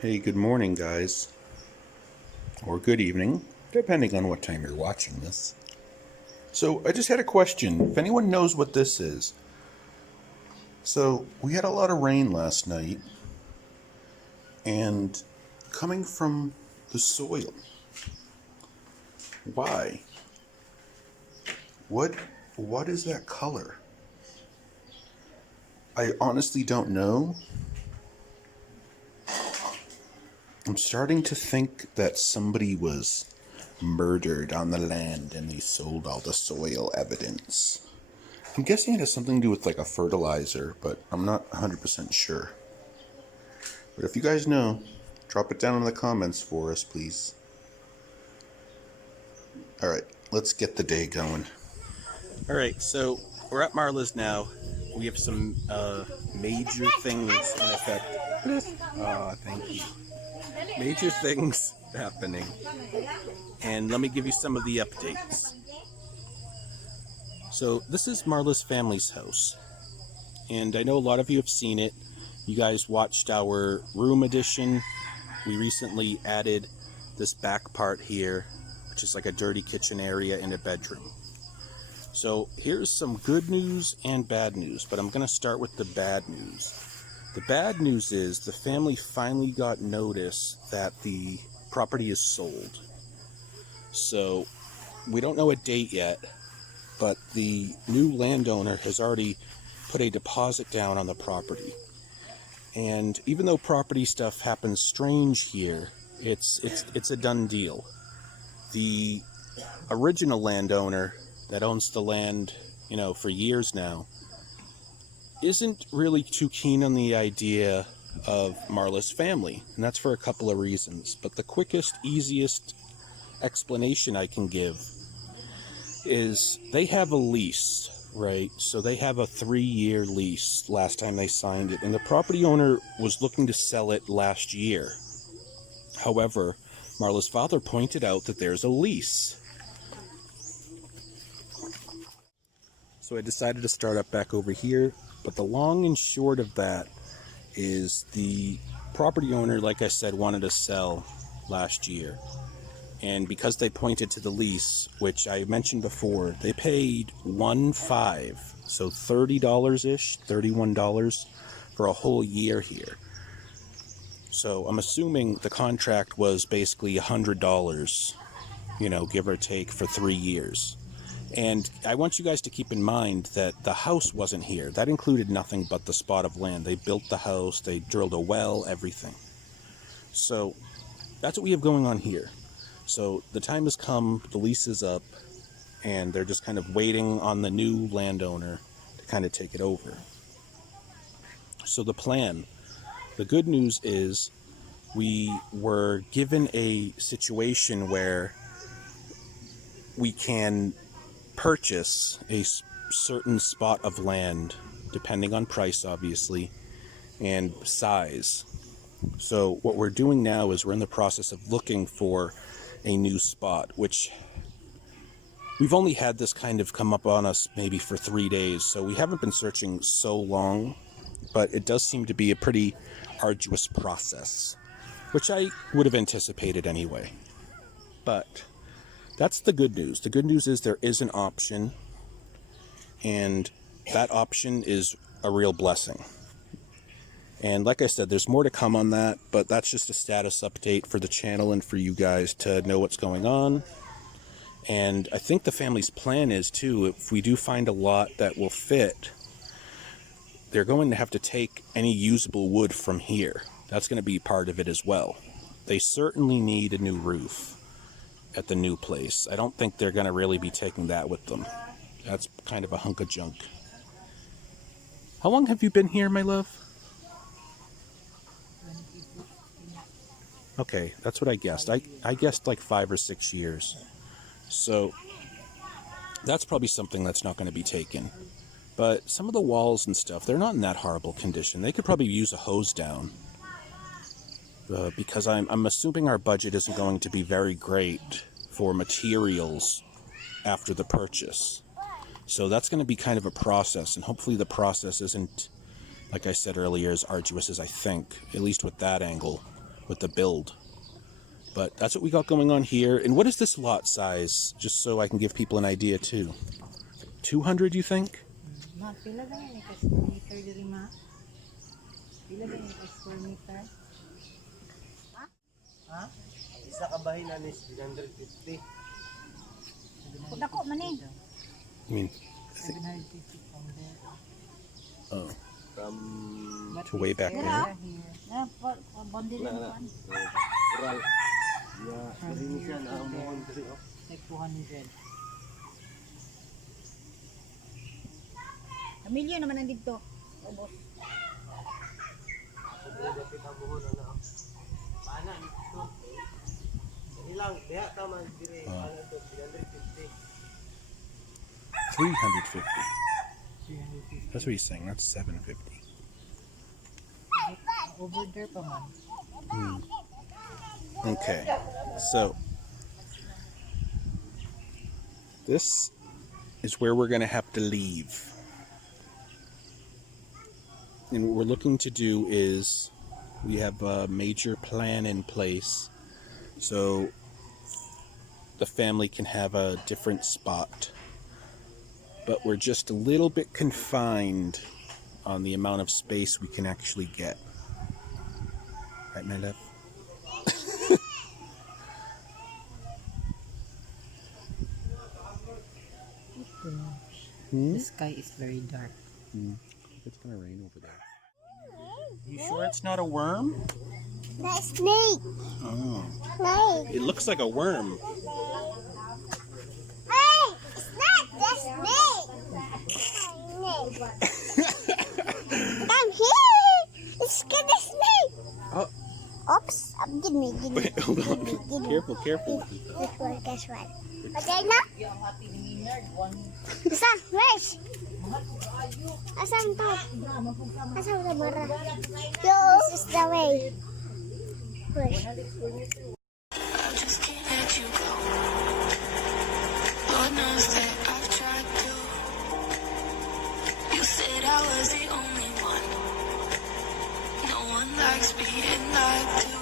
Hey, good morning, guys. Or good evening, depending on what time you're watching this. So, I just had a question. If anyone knows what this is. So, we had a lot of rain last night, and coming from the soil. Why? What is that color? I honestly don't know. I'm starting to think that somebody was murdered on the land and they sold all the soil evidence. I'm guessing it has something to do with like a fertilizer, but I'm not 100% sure. But if you guys know, drop it down in the comments for us, please. Alright, let's get the day going. Alright, so we're at Marla's now. We have some major things in effect. Thank you. Major things happening. And let me give you some of the updates. So this is Marla's family's house. And I know a lot of you have seen it. You guys watched our room edition. We recently added this back part here, which is like a dirty kitchen area in a bedroom. So here's some good news and bad news, but I'm going to start with the bad news. The bad news is the family finally got notice that the property is sold. So we don't know a date yet, but the new landowner has already put a deposit down on the property. And even though property stuff happens strange here, it's a done deal. The original landowner that owns the land, for years now, isn't really too keen on the idea of Marla's family, and that's for a couple of reasons. But the quickest, easiest explanation I can give is they have a lease, right? So they have a 3-year lease last time they signed it, and the property owner was looking to sell it last year. However, Marla's father pointed out that there's a lease. So I decided to start up back over here, but the long and short of that is the property owner, like I said, wanted to sell last year. And because they pointed to the lease, which I mentioned before, they paid $1.5, so $30-ish, $31 for a whole year here. So I'm assuming the contract was basically $100, give or take, for 3 years. And I want you guys to keep in mind that the house wasn't here. That included nothing but the spot of land. They built the house, they drilled a well, everything. So that's what we have going on here. So the time has come, the lease is up, and they're just kind of waiting on the new landowner to kind of take it over. So the plan, the good news is we were given a situation where we can purchase a certain spot of land, depending on price, obviously, and size. So what we're doing now is we're in the process of looking for a new spot, which we've only had this kind of come up on us maybe for 3 days, so we haven't been searching so long, but it does seem to be a pretty arduous process, which I would have anticipated anyway. But that's the good news. The good news is there is an option, and that option is a real blessing. And like I said, there's more to come on that, but that's just a status update for the channel and for you guys to know what's going on. And I think the family's plan is, too, if we do find a lot that will fit, they're going to have to take any usable wood from here. That's going to be part of it as well. They certainly need a new roof at the new place. I don't think they're going to really be taking that with them. That's kind of a hunk of junk. How long have you been here, my love? Okay, that's what I guessed. I guessed like 5 or 6 years. So that's probably something that's not going to be taken. But some of the walls and stuff, they're not in that horrible condition. They could probably use a hose down. Because I'm assuming our budget isn't going to be very great for materials after the purchase. So that's going to be kind of a process, and hopefully the process isn't, like I said earlier, as arduous as I think, at least with that angle. with the build. But that's what we got going on here. And what is this lot size? Just so I can give people an idea too. 200, you think? Ma, pila ba yan ka square meter diri ma? Pila ba yan ka square meter? Ha? Ha? Isa ka bahin na is 350. Kung dako man eh. I mean, 750 from there. oh, From to way back there. Na, bonded na lang na. pan. Oral. Ya, diri siya na ang mohon diri oh. Like 200. Kamilyo naman nandito. Ubos. Diri dapat ang mohon na. Paana dito. Ilang diha tama diri ano to 350. 350. That's what he's saying. That's 750. Over there pa man. Okay, so this is where we're going to have to leave. And what we're looking to do is we have a major plan in place so the family can have a different spot. But we're just a little bit confined on the amount of space we can actually get. Right, my love? The sky is very dark. It's gonna rain over there. You sure it's not a worm? That's snake. Oh. Snake. It looks like a worm. Hey, it's not the snake. Come here. It's gonna snake. Oh. Oops. Give me. Wait, hold on. Careful, careful. Guess what? Okay na? Isa, where's? Asan to? Asan to, Mara? This is the way. Where's? I just can't let you go. Lord knows that I've tried to. You said I was the only one. No one likes being lied to.